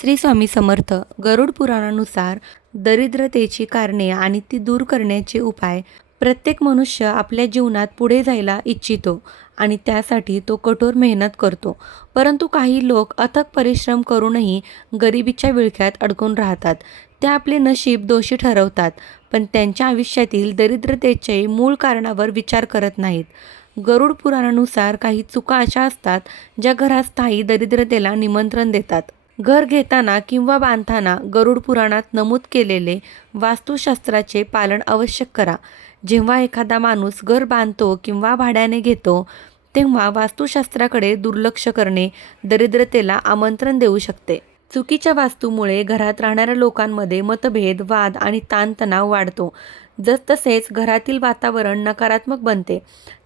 श्री स्वामी समर्थ गरुड पुराणानुसार दरिद्रतेची कारणे आणि ती दूर करण्याचे उपाय प्रत्येक मनुष्य आपल्या जीवनात पुढे जायला इच्छितो आणि त्यासाठी तो कठोर मेहनत करतो. परंतु काही लोक अथक परिश्रम करूनही गरिबीच्या विळख्यात अडकून राहतात. ते आपले नशीब दोषी ठरवतात पण त्यांच्या आयुष्यातील दरिद्रतेचे मूळ कारणावर विचार करत नाहीत. गरुड पुराणानुसार काही चुका अशा असतात ज्या घरात स्थायी दरिद्रतेला निमंत्रण देतात. घर घेताना किंवा बांधताना गरुड पुराणात नमूद केलेले वास्तुशास्त्राचे पालन आवश्यक करा. जेव्हा एखादा माणूस घर बांधतो किंवा भाड्याने घेतो तेव्हा वास्तुशास्त्राकडे दुर्लक्ष करणे दरिद्रतेला आमंत्रण देऊ शकते. चुकीच्या वास्तूमुळे घरात राहणाऱ्या लोकांमध्ये मतभेद वाद आणि ताणतणाव वाढतो. जसतसेच घरातील वातावरण नकारात्मक बनते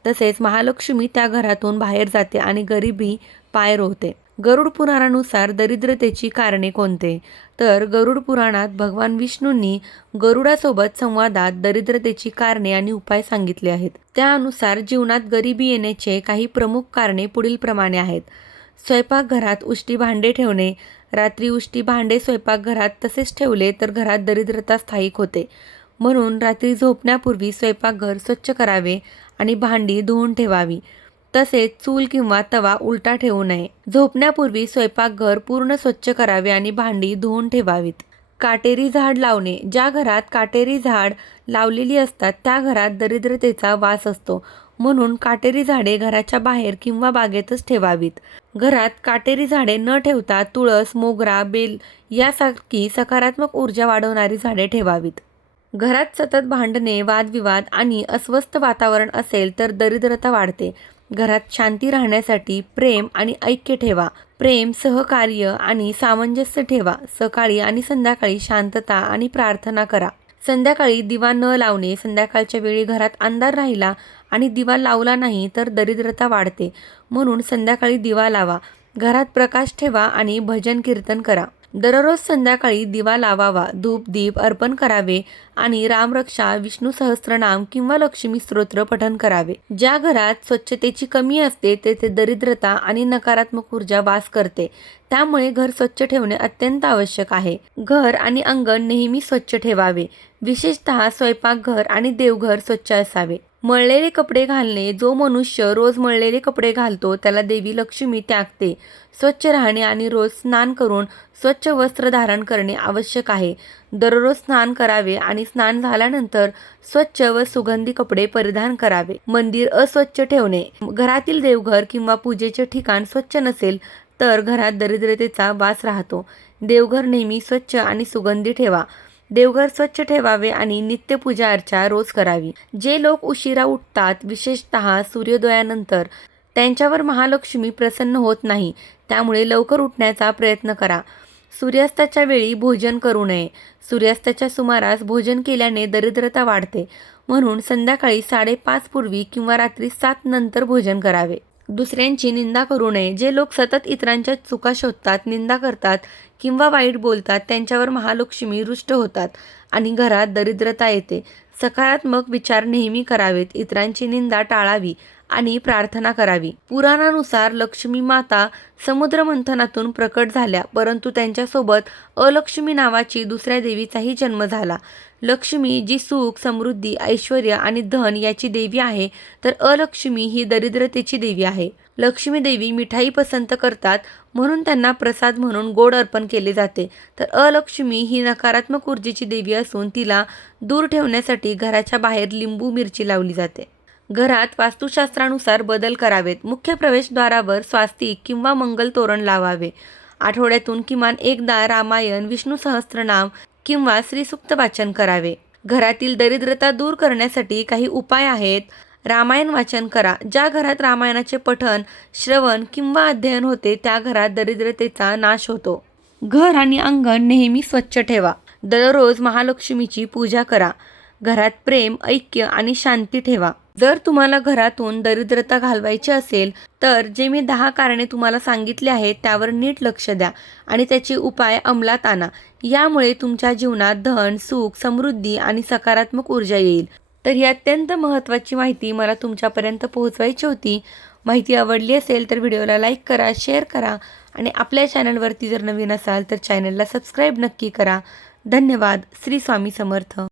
तसेच महालक्ष्मी त्या घरातून बाहेर जाते आणि गरिबी पाय रोवते गरुड पुराणानुसार दरिद्रतेची कारणे कोणते? तर गरुड पुराणात भगवान विष्णूंनी गरुडासोबत संवादात दरिद्रतेची कारणे आणि उपाय सांगितले आहेत. त्यानुसार जीवनात गरिबी येण्याचे काही प्रमुख कारणे पुढीलप्रमाणे आहेत. स्वयंपाकघरात उष्टी भांडे ठेवणे. रात्री उष्टी भांडे स्वयंपाकघरात तसेच ठेवले तर घरात दरिद्रता स्थायिक होते. म्हणून रात्री झोपण्यापूर्वी स्वयंपाकघर स्वच्छ करावे आणि भांडी धुवून ठेवावी. तसेच चूल किंवा तवा उलटा ठेवू नये. झोपण्यापूर्वी स्वयंपाकघर पूर्ण स्वच्छ करावे आणि भांडी धुवून ठेवावीत. काटेरी झाड लावणे. ज्या घरात काटेरी झाड लावलेली असतात त्या घरात दरिद्रतेचा वास असतो. म्हणून काटेरी झाडे घराच्या बाहेर किंवा बागेतच ठेवावीत. घरात काटेरी झाडे न ठेवता तुळस मोगरा बेल यासारखी सकारात्मक ऊर्जा वाढवणारी झाडे ठेवावीत. घरात सतत भांडणे वादविवाद आणि अस्वस्थ वातावरण असेल तर दरिद्रता वाढते. घरात शांती राहण्यासाठी प्रेम आणि ऐक्य ठेवा. प्रेम सहकार्य आणि सामंजस्य ठेवा. सकाळी आणि संध्याकाळी शांतता आणि प्रार्थना करा. संध्याकाळी दिवा न लावणे संध्याकाळच्या वेळी घरात अंधार राहिला आणि दिवा लावला नाही तर दरिद्रता वाढते. म्हणून संध्याकाळी दिवा लावा. घरात प्रकाश ठेवा आणि भजन कीर्तन करा. दररोज संध्याकाळी दिवा लावावा धूप दीप अर्पण करावे आणि रामरक्षा विष्णू सहस्त्रनाम किंवा लक्ष्मी स्तोत्र पठन करावे. ज्या घरात स्वच्छतेची कमी असते तेथे दरिद्रता आणि नकारात्मक ऊर्जा वास करते. त्यामुळे घर स्वच्छ ठेवणे अत्यंत आवश्यक आहे. घर आणि अंगण नेहमी स्वच्छ ठेवावे. विशेषतः स्वयंपाकघर आणि देवघर स्वच्छ असावे. मळलेले कपडे घालणे जो मनुष्य रोज मळलेले कपडे घालतो त्याला देवी लक्ष्मी त्यागते. स्वच्छ राहणे आणि रोज स्नान करून स्वच्छ वस्त्र धारण करणे आवश्यक आहे. दररोज स्नान करावे आणि स्नान झाल्यानंतर स्वच्छ व सुगंधी कपडे परिधान करावे. मंदिर अस्वच्छ ठेवणे. घरातील देवघर किंवा पूजेचे ठिकाण स्वच्छ नसेल तर घरात दरिद्रतेचा वास राहतो. देवघर नेहमी स्वच्छ आणि सुगंधी ठेवा. देवघर स्वच्छ ठेवावे आणि नित्यपूजा अर्चा रोज करावी. जे लोक उशिरा उठतात विशेषतः सूर्योदयानंतर त्यांच्यावर महालक्ष्मी प्रसन्न होत नाही त्यामुळे लवकर उठण्याचा प्रयत्न करा. सूर्यास्ताच्या वेळी भोजन करू नये. सूर्यास्ताच्या सुमारास भोजन केल्याने दरिद्रता वाढते. म्हणून संध्याकाळी साडेपाच पूर्वी किंवा रात्री सात नंतर भोजन करावे. दुसऱ्यांची निंदा करू नये. जे लोक सतत इतरांच्या चुका शोधतात निंदा करतात किंवा वाईट बोलतात त्यांच्यावर महालक्ष्मी रुष्ट होतात आणि घरात दरिद्रता येते. सकारात्मक विचार नेहमी करावेत. इतरांची निंदा टाळावी. आणि प्रार्थना करावी. पुराणानुसार लक्ष्मी माता समुद्र मंथनातून प्रकट झाल्या परंतु त्यांच्यासोबत अलक्ष्मी नावाची दुसऱ्या देवीचाही जन्म झाला. लक्ष्मी जी सुख समृद्धी ऐश्वर आणि धन याची देवी आहे तर अलक्ष्मी ही दरिद्रतेची देवी आहे. लक्ष्मी देवी मिठाई पसंत करतात म्हणून त्यांना प्रसाद म्हणून गोड अर्पण केले जाते. तर अलक्ष्मी ही नकारात्मक ऊर्जेची देवी असून तिला दूर ठेवण्यासाठी घराच्या बाहेर लिंबू मिरची लावली जाते. घरात वास्तुशास्त्रानुसार बदल करावेत. मुख्य प्रवेशद्वारावर स्वास्तिक किंवा मंगल तोरण लावावे. आठवड्यातून किमान एकदा रामायण विष्णू सहस्त्रनाम किंवा श्रीसुक्त वाचन करावे. घरातील दरिद्रता दूर करण्यासाठी काही उपाय आहेत. रामायण वाचन करा. ज्या घरात रामायणाचे पठण श्रवण किंवा अध्ययन होते त्या घरात दरिद्रतेचा नाश होतो. घर आणि अंगण नेहमी स्वच्छ ठेवा. दररोज महालक्ष्मीची पूजा करा. घरात प्रेम ऐक्य आणि शांती ठेवा. जर तुम्हाला घरातून दरिद्रता घालवायची असेल तर जे मी दहा कारणे तुम्हाला सांगितले आहेत त्यावर नीट लक्ष द्या आणि त्याचे उपाय अंमलात आणा. यामुळे तुमच्या जीवनात धन सुख समृद्धी आणि सकारात्मक ऊर्जा येईल. तर ही अत्यंत महत्त्वाची माहिती मला तुमच्यापर्यंत पोहोचवायची होती. माहिती आवडली असेल तर व्हिडिओला लाईक करा शेअर करा आणि आपल्या चॅनलवरती जर नवीन असाल तर चॅनलला सबस्क्राईब नक्की करा. धन्यवाद. श्री स्वामी समर्थ.